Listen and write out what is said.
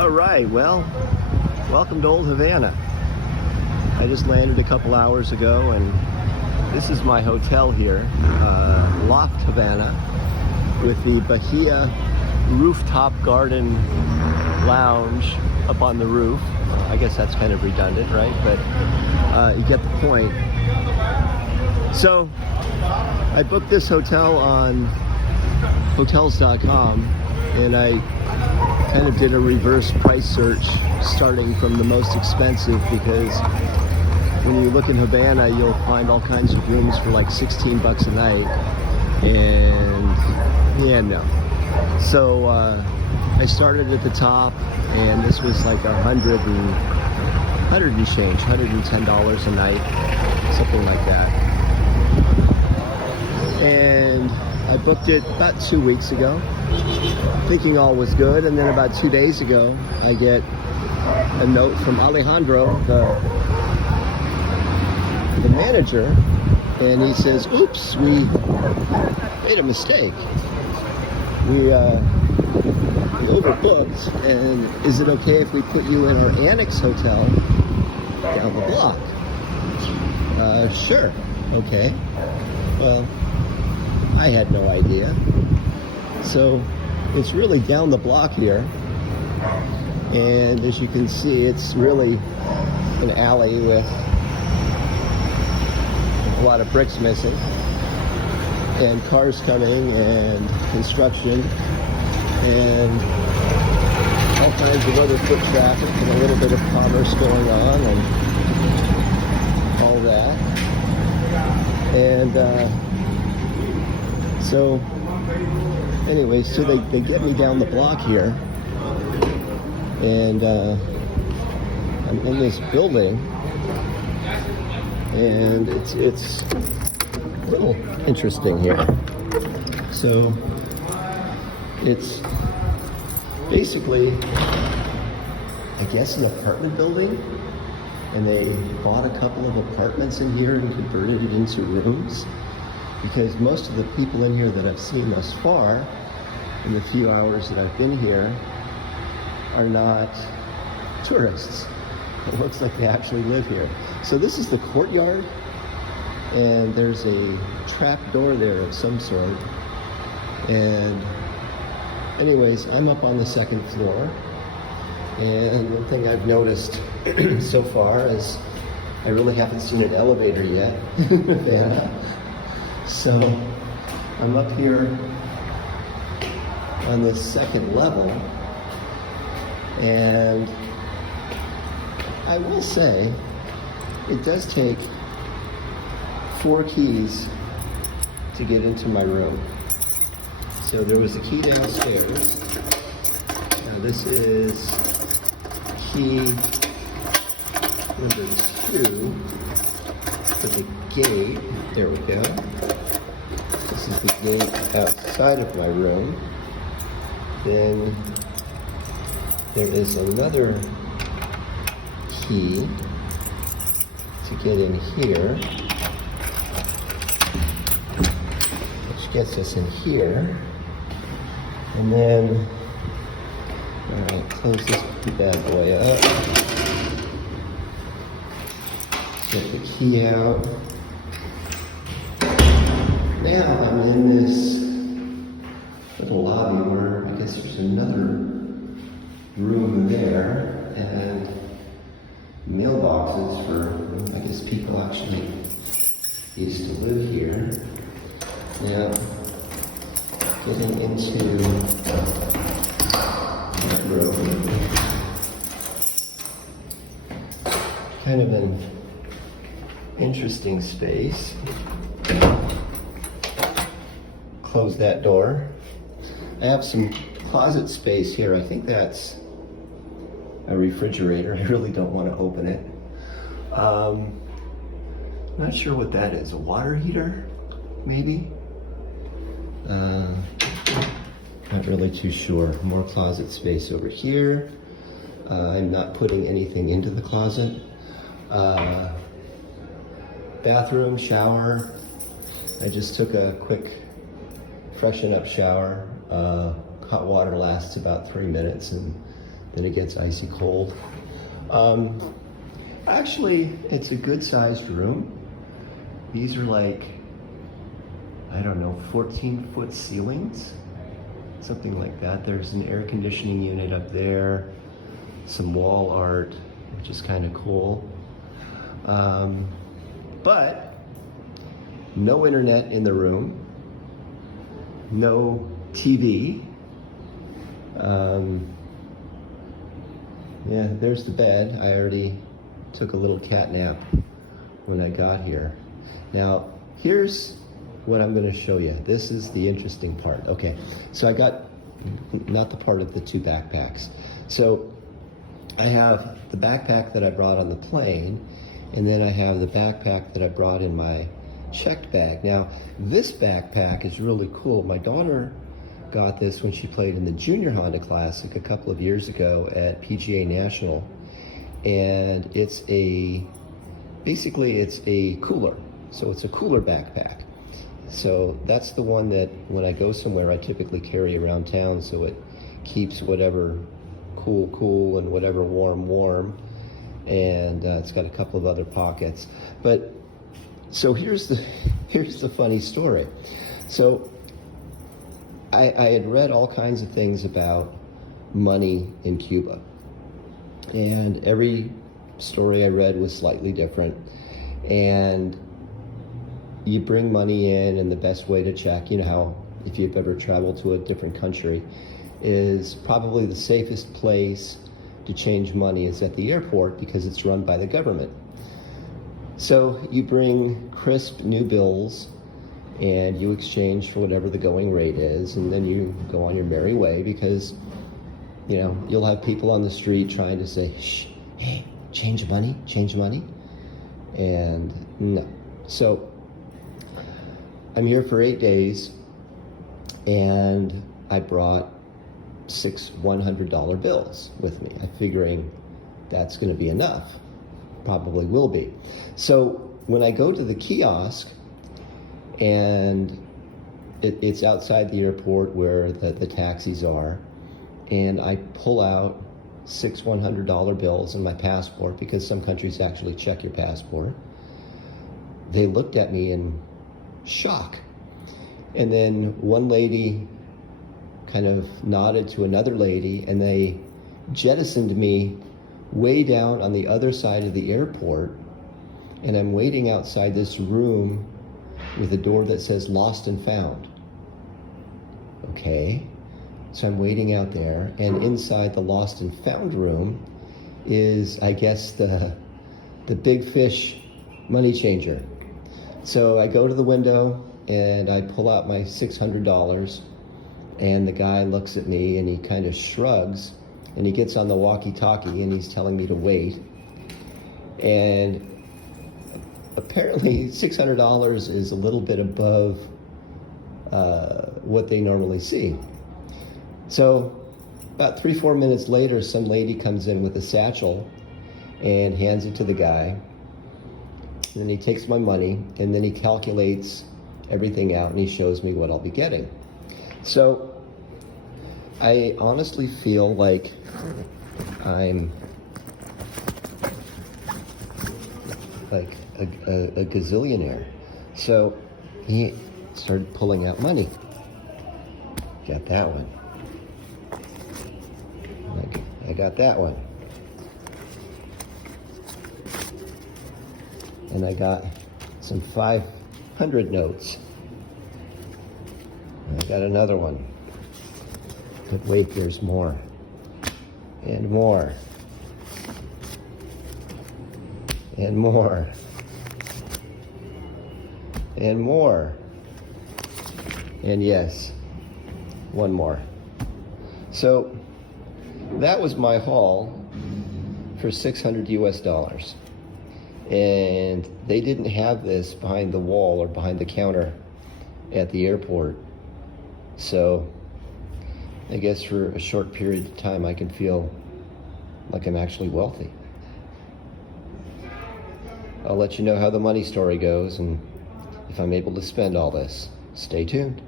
All right, well, welcome to Old Havana. I just landed a couple hours ago, and this is my hotel here, Loft Havana, with the Bahia rooftop garden lounge up on the roof. I guess that's kind of redundant, right? But you get the point. So I booked this hotel on hotels.com, and I kind of did a reverse price search starting from the most expensive, because when you look in Havana you'll find all kinds of rooms for like 16 bucks a night, and yeah, no. So I started at the top, and this was like $100 and change, $110 a night, something like that. And I booked it about 2 weeks ago, thinking all was good, and then about 2 days ago, I get a note from Alejandro, the manager, and he says, "Oops, we made a mistake. We overbooked, and is it okay if we put you in our annex hotel down the block?" Sure, okay. Well, I had no idea. So it's really down the block here, and as you can see, it's really an alley with a lot of bricks missing, and cars coming, and construction, and all kinds of other foot traffic, and a little bit of commerce going on, and all that. And so anyway, so they get me down the block here, and I'm in this building, and it's a little interesting here. So it's basically, I guess, an apartment building, and they bought a couple of apartments in here and converted it into rooms, because most of the people in here that I've seen thus far in the few hours that I've been here are not tourists. It looks like they actually live here. So this is the courtyard, and there's a trap door there of some sort. And anyways, I'm up on the second floor, and one thing I've noticed so far is I really haven't seen an elevator yet. So I'm up here on the second level, and I will say it does take 4 keys to get into my room. So there was a key downstairs. Now this is key number 2 for the gate. There we go. This is the gate outside of my room. Then there is another key to get in here, which gets us in here. And then, all right, close this bad boy up. Get the key out. Now I'm in this little lobby where I guess there's another room there, and mailboxes for, I guess, people actually used to live here. Now, getting into that room, kind of an interesting space. Close that door. I have some closet space here. I think that's a refrigerator. I really don't want to open it. Not sure what that is. A water heater, maybe? Not really too sure. More closet space over here. I'm not putting anything into the closet. Bathroom, shower. I just took a quick freshen up shower. Hot water lasts about 3 minutes, and then it gets icy cold. Actually, it's a good sized room. These are like, I don't know, 14-foot ceilings, something like that. There's an air conditioning unit up there, some wall art, which is kind of cool. But no internet in the room, no TV. Yeah, there's the bed. I already took a little cat nap when I got here. Now, here's what I'm going to show you. This is the interesting part. Okay, so I got, not the part of the 2 backpacks. So I have the backpack that I brought on the plane, and then I have the backpack that I brought in my checked bag. Now, this backpack is really cool. My daughter got this when she played in the Junior Honda Classic a couple of years ago at PGA National. And it's basically it's a cooler. So it's a cooler backpack. So that's the one that when I go somewhere, I typically carry around town, so it keeps whatever cool and whatever warm. And it's got a couple of other pockets. But so here's the funny story. So I had read all kinds of things about money in Cuba, and every story I read was slightly different. And you bring money in, and the best way to check, you know how if you've ever traveled to a different country, is probably the safest place to change money is at the airport because it's run by the government. So you bring crisp new bills and you exchange for whatever the going rate is, and then you go on your merry way because, you know, you'll have people on the street trying to say, shh, hey, change money, and no. So I'm here for 8 days, and I brought 6 $100 bills with me. I'm figuring that's going to be enough. Probably will be. So when I go to the kiosk, and it's outside the airport where the taxis are, and I pull out 6 $100 bills and my passport, because some countries actually check your passport. They looked at me in shock. And then one lady kind of nodded to another lady, and they jettisoned me way down on the other side of the airport, and I'm waiting outside this room with a door that says lost and found. Okay, so I'm waiting out there, and inside the lost and found room is, I guess, the big fish money changer. So I go to the window and I pull out my $600, and the guy looks at me and he kind of shrugs, and he gets on the walkie-talkie and he's telling me to wait. And apparently $600 is a little bit above what they normally see. So about 3-4 minutes later, some lady comes in with a satchel and hands it to the guy. And then he takes my money, and then he calculates everything out, and he shows me what I'll be getting. So I honestly feel like I'm like a gazillionaire. So he started pulling out money. Got that one. I got that one. And I got some 500 notes. And I got another one. But wait, there's more. And more. And more. And more. And yes, one more. So that was my haul for 600 US dollars. And they didn't have this behind the wall or behind the counter at the airport. So I guess for a short period of time I can feel like I'm actually wealthy. I'll let you know how the money story goes and if I'm able to spend all this. Stay tuned.